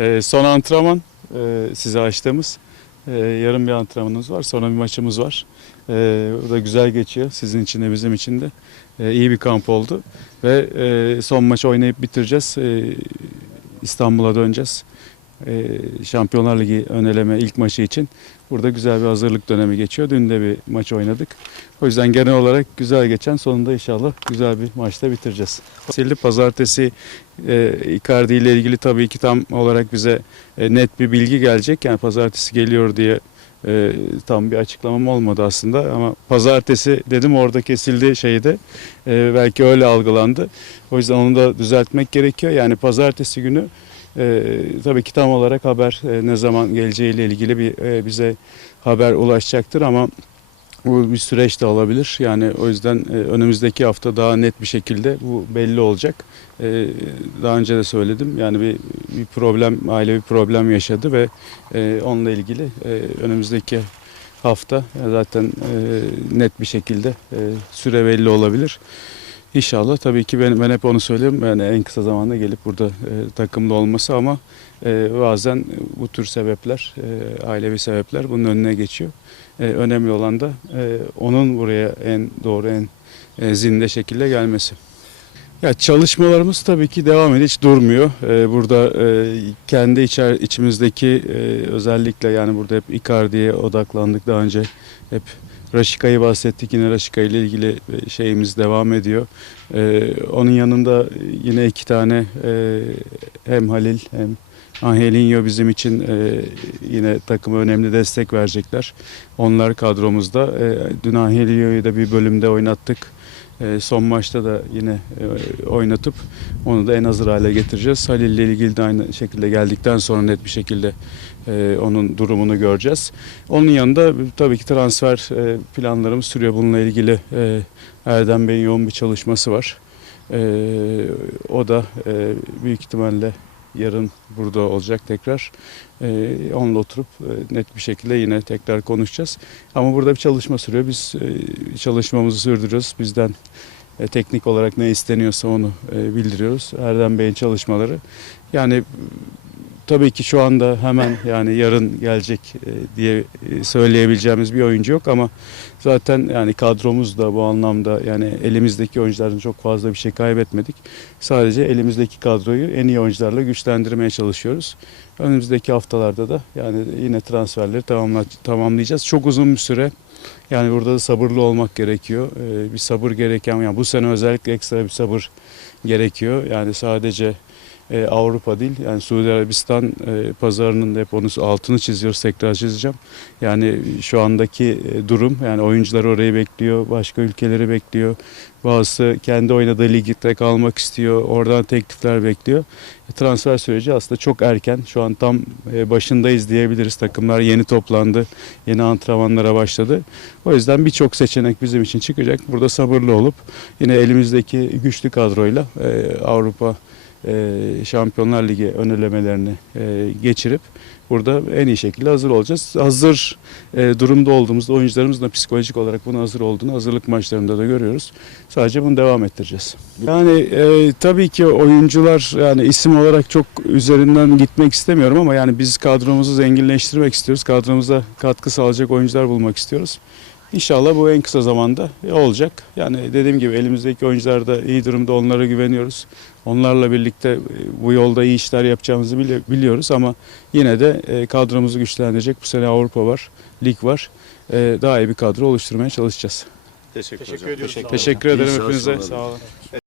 Ee, son antrenman e, size açtığımız. Ee, yarın bir antrenmanımız var. Sonra bir maçımız var. Ee, o da güzel geçiyor. Sizin için de bizim için de. Ee, iyi bir kamp oldu. Ve e, son maçı oynayıp bitireceğiz. Ee, İstanbul'a döneceğiz. Ee, Şampiyonlar Ligi öneleme ilk maçı için. Burada güzel bir hazırlık dönemi geçiyor. Dün de bir maç oynadık. O yüzden genel olarak güzel geçen sonunda inşallah güzel bir maçta bitireceğiz. Sildi pazartesi e, Icardi ile ilgili tabii ki tam olarak bize e, net bir bilgi gelecek. Yani pazartesi geliyor diye e, tam bir açıklamam olmadı aslında ama pazartesi dedim orada kesildi şeyde e, belki öyle algılandı. O yüzden onu da düzeltmek gerekiyor. Yani pazartesi günü e, tabii ki tam olarak haber e, ne zaman geleceğiyle ilgili bir e, bize haber ulaşacaktır ama bu bir süreç de olabilir. Yani o yüzden e, önümüzdeki hafta daha net bir şekilde bu belli olacak. E, daha önce de söyledim. Yani bir, bir problem, aile bir problem yaşadı ve e, onunla ilgili e, önümüzdeki hafta e, zaten e, net bir şekilde e, süre belli olabilir. İnşallah tabii ki ben, ben hep onu söylüyorum. Yani en kısa zamanda gelip burada e, takımda olması ama e, bazen bu tür sebepler, e, ailevi sebepler bunun önüne geçiyor. E, önemli olan da e, onun buraya en doğru, en e, zinde şekilde gelmesi. Ya çalışmalarımız tabii ki devam ediyor, hiç durmuyor. Ee, burada e, kendi içer, içimizdeki e, özellikle yani burada hep Icardi'ye odaklandık. Daha önce hep Raşika'yı bahsettik. Yine Raşika ile ilgili şeyimiz devam ediyor. Ee, onun yanında yine iki tane e, hem Halil hem Angelinho bizim için e, yine takıma önemli destek verecekler. Onlar kadromuzda. E, dün Angelinho'yu da bir bölümde oynattık. E, son maçta da yine e, oynatıp onu da en hazır hale getireceğiz. Halil ile ilgili de aynı şekilde geldikten sonra net bir şekilde e, onun durumunu göreceğiz. Onun yanında tabii ki transfer e, planlarımız sürüyor. Bununla ilgili Erdem Bey'in yoğun bir çalışması var. O da büyük ihtimalle yarın burada olacak tekrar. E, onunla oturup e, net bir şekilde yine tekrar konuşacağız. Ama burada bir çalışma sürüyor. Biz e, çalışmamızı sürdürüyoruz. Bizden e, teknik olarak ne isteniyorsa onu e, bildiriyoruz. Erdem Bey'in çalışmaları. Yani tabii ki şu anda hemen yani yarın gelecek e, diye e, söyleyebileceğimiz bir oyuncu yok ama zaten yani kadromuz da bu anlamda yani elimizdeki oyunculardan çok fazla bir şey kaybetmedik. Sadece elimizdeki kadroyu en iyi oyuncularla güçlendirmeye çalışıyoruz. Önümüzdeki haftalarda da yani yine transferleri tamamla, tamamlayacağız. Çok uzun bir süre yani burada da sabırlı olmak gerekiyor. Ee, bir sabır gereken yani bu sene özellikle ekstra bir sabır gerekiyor. Yani sadece e, Avrupa değil yani Suudi Arabistan e, pazarının hep onu altını çiziyoruz tekrar çizeceğim. Yani şu andaki e, durum yani oyuncular orayı bekliyor, başka ülkeleri bekliyor. Bazısı kendi oynadığı ligde kalmak istiyor, oradan teklifler bekliyor. E, Transfer süreci aslında çok erken. Şu an tam e, başındayız diyebiliriz. Takımlar yeni toplandı, yeni antrenmanlara başladı. O yüzden birçok seçenek bizim için çıkacak. Burada sabırlı olup yine elimizdeki güçlü kadroyla Avrupa Şampiyonlar Ligi önelemelerini e, geçirip burada en iyi şekilde hazır olacağız. Hazır e, durumda olduğumuzda oyuncularımızın da psikolojik olarak buna hazır olduğunu hazırlık maçlarında da görüyoruz. Sadece bunu devam ettireceğiz. Yani e, tabii ki oyuncular yani isim olarak çok üzerinden gitmek istemiyorum ama yani biz kadromuzu zenginleştirmek istiyoruz. Kadromuza katkı sağlayacak oyuncular bulmak istiyoruz. İnşallah bu en kısa zamanda olacak. Yani dediğim gibi elimizdeki oyuncular da iyi durumda onlara güveniyoruz. Onlarla birlikte e, bu yolda iyi işler yapacağımızı bili- biliyoruz ama yine de e, kadromuzu güçlendirecek bu sene Avrupa var, lig var. E, Daha iyi bir kadro oluşturmaya çalışacağız. Teşekkür, Teşekkür ediyoruz. Teşekkür, Teşekkür ederim hepinize. Sağ olun.